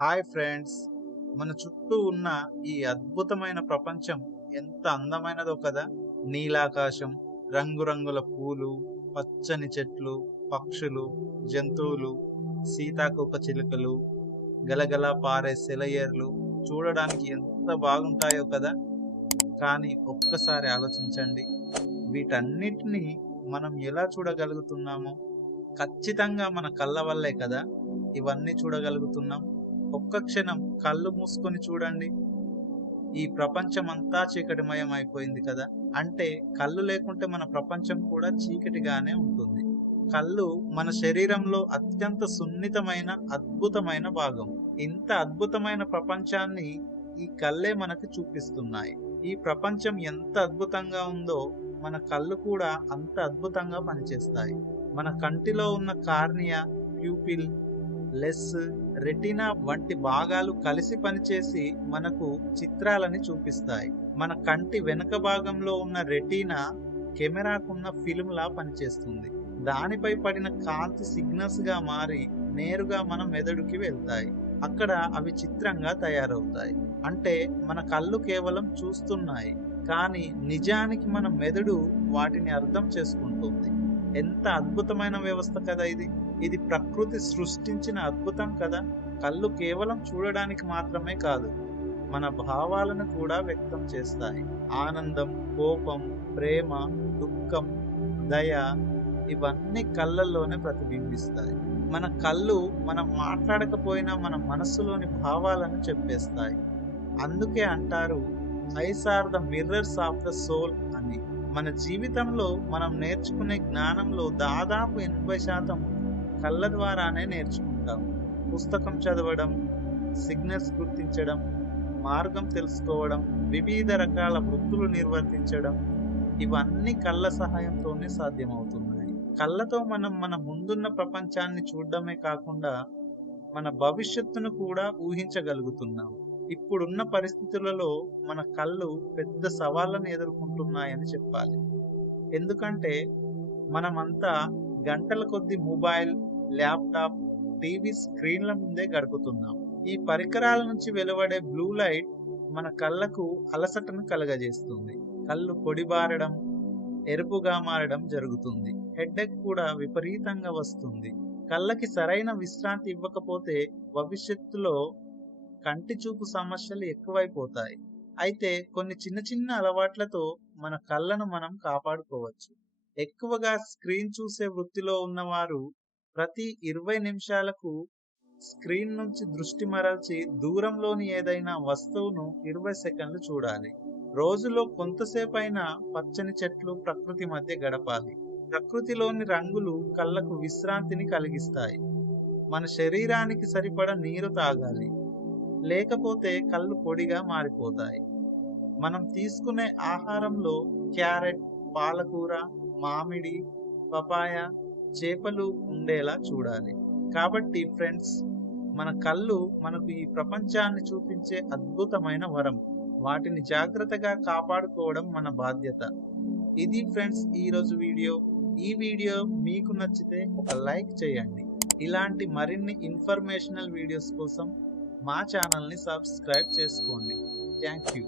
Hi friends, మన చుట్టూ ఉన్న ఈ అద్భుతమైన ప్రపంచం ఎంత అందమైనదో కదా. నీలాకాశం, రంగురంగుల పూలు, పచ్చని చెట్లు, పక్షులు, జంతువులు, సీతాకోక చిలుకలు, గలగల పారే సెలయేర్లు చూడడానికి ఎంత బాగుంటాయో కదా. కానీ ఒక్కసారి ఆలోచించండి, వీటన్నిటినీ మనం ఎలా చూడగలుగుతున్నామో? ఖచ్చితంగా మన కళ్ళ వల్లే కదా ఇవన్నీ చూడగలుగుతున్నాం. ఒక్క క్షణం కళ్ళు మూసుకొని చూడండి, ఈ ప్రపంచం అంతా చీకటిమయం అయిపోయింది కదా. అంటే కళ్ళు లేకుంటే మన ప్రపంచం కూడా చీకటిగానే ఉంటుంది. కళ్ళు మన శరీరంలో అత్యంత సున్నితమైన అద్భుతమైన భాగం. ఇంత అద్భుతమైన ప్రపంచాన్ని ఈ కళ్ళే మనకు చూపిస్తున్నాయి. ఈ ప్రపంచం ఎంత అద్భుతంగా ఉందో మన కళ్ళు కూడా అంత అద్భుతంగా పనిచేస్తాయి. మన కంటిలో ఉన్న కార్నియా, ప్యూపిల్, లెస్, రెటీనా వంటి భాగాలు కలిసి పనిచేసి మనకు చిత్రాలని చూపిస్తాయి. మన కంటి వెనుక భాగంలో ఉన్న రెటీనా కెమెరాకున్న ఫిల్మ్ లా పనిచేస్తుంది. దానిపై పడిన కాంతి సిగ్నల్స్ గా మారి నేరుగా మన మెదడుకి వెళ్తాయి. అక్కడ అవి చిత్రంగా తయారవుతాయి. అంటే మన కళ్ళు కేవలం చూస్తున్నాయి, కానీ నిజానికి మన మెదడు వాటిని అర్థం చేసుకుంటుంది. ఎంత అద్భుతమైన వ్యవస్థ కదా ఇది. ఇది ప్రకృతి సృష్టించిన అద్భుతం కదా. కళ్ళు కేవలం చూడడానికి మాత్రమే కాదు, మన భావాలను కూడా వ్యక్తం చేస్తాయి. ఆనందం, కోపం, ప్రేమ, దుఃఖం, దయ ఇవన్నీ కళ్ళల్లోనే ప్రతిబింబిస్తాయి. మన కళ్ళు మనం మాట్లాడకపోయినా మన మనస్సులోని భావాలను చెప్పేస్తాయి. అందుకే అంటారు, eyes are the mirrors of the soul అని. మన జీవితంలో మనం నేర్చుకునే జ్ఞానంలో దాదాపు 80% కళ్ళ ద్వారానే నేర్చుకుంటాం. పుస్తకం చదవడం, సిగ్నల్స్ గుర్తించడం, మార్గం తెలుసుకోవడం, వివిధ రకాల వృత్తులు నిర్వర్తించడం, ఇవన్నీ కళ్ళ సహాయంతోనే సాధ్యమవుతున్నాయి. కళ్ళతో మనం మన ముందున్న ప్రపంచాన్ని చూడడమే కాకుండా మన భవిష్యత్తును కూడా ఊహించగలుగుతున్నాం. ఇప్పుడున్న పరిస్థితులలో మన కళ్ళు పెద్ద సవాళ్ళను ఎదుర్కొంటున్నాయని చెప్పాలి. ఎందుకంటే మనమంతా గంటల కొద్ది మొబైల్, ల్యాప్టాప్, టీవీ స్క్రీన్ల ముందే గడుపుతున్నాం. ఈ పరికరాల నుంచి వెలువడే బ్లూ లైట్ మన కళ్ళకు అలసటను కలగజేస్తుంది. కళ్ళు పొడిబారడం, ఎరుపుగా మారడం జరుగుతుంది. హెడ్ఏక్ కూడా విపరీతంగా వస్తుంది. కళ్ళకి సరైన విశ్రాంతి ఇవ్వకపోతే భవిష్యత్తులో కంటి చూపు సమస్యలు ఎక్కువైపోతాయి. అయితే కొన్ని చిన్న చిన్న అలవాట్లతో మన కళ్ళను మనం కాపాడుకోవచ్చు. ఎక్కువగా స్క్రీన్ చూసే వృత్తిలో ఉన్నవారు ప్రతి 20 నిమిషాలకు స్క్రీన్ నుంచి దృష్టి మరల్చి దూరంలోని ఏదైనా వస్తువును 20 సెకండ్లు చూడాలి. రోజులో కొంతసేపైనా పచ్చని చెట్లు, ప్రకృతి మధ్య గడపాలి. ప్రకృతిలోని రంగులు కళ్ళకు విశ్రాంతిని కలిగిస్తాయి. మన శరీరానికి సరిపడ నీరు తాగాలి, లేకపోతే కళ్ళు పొడిగా మారిపోతాయి. మనం తీసుకునే ఆహారంలో క్యారెట్, పాలకూర, మామిడి, పపాయ, చేపలు ఉండేలా చూడాలి. కాబట్టి ఫ్రెండ్స్, మన కళ్ళు మనకు ఈ ప్రపంచాన్ని చూపించే అద్భుతమైన వరం. వాటిని జాగ్రత్తగా కాపాడుకోవడం మన బాధ్యత. ఇది ఫ్రెండ్స్ ఈరోజు వీడియో. ఈ వీడియో మీకు నచ్చితే ఒక లైక్ చేయండి. ఇలాంటి మరిన్ని ఇన్ఫర్మేషనల్ వీడియోస్ కోసం మా ఛానల్ని సబ్స్క్రైబ్ చేసుకోండి. Thank you.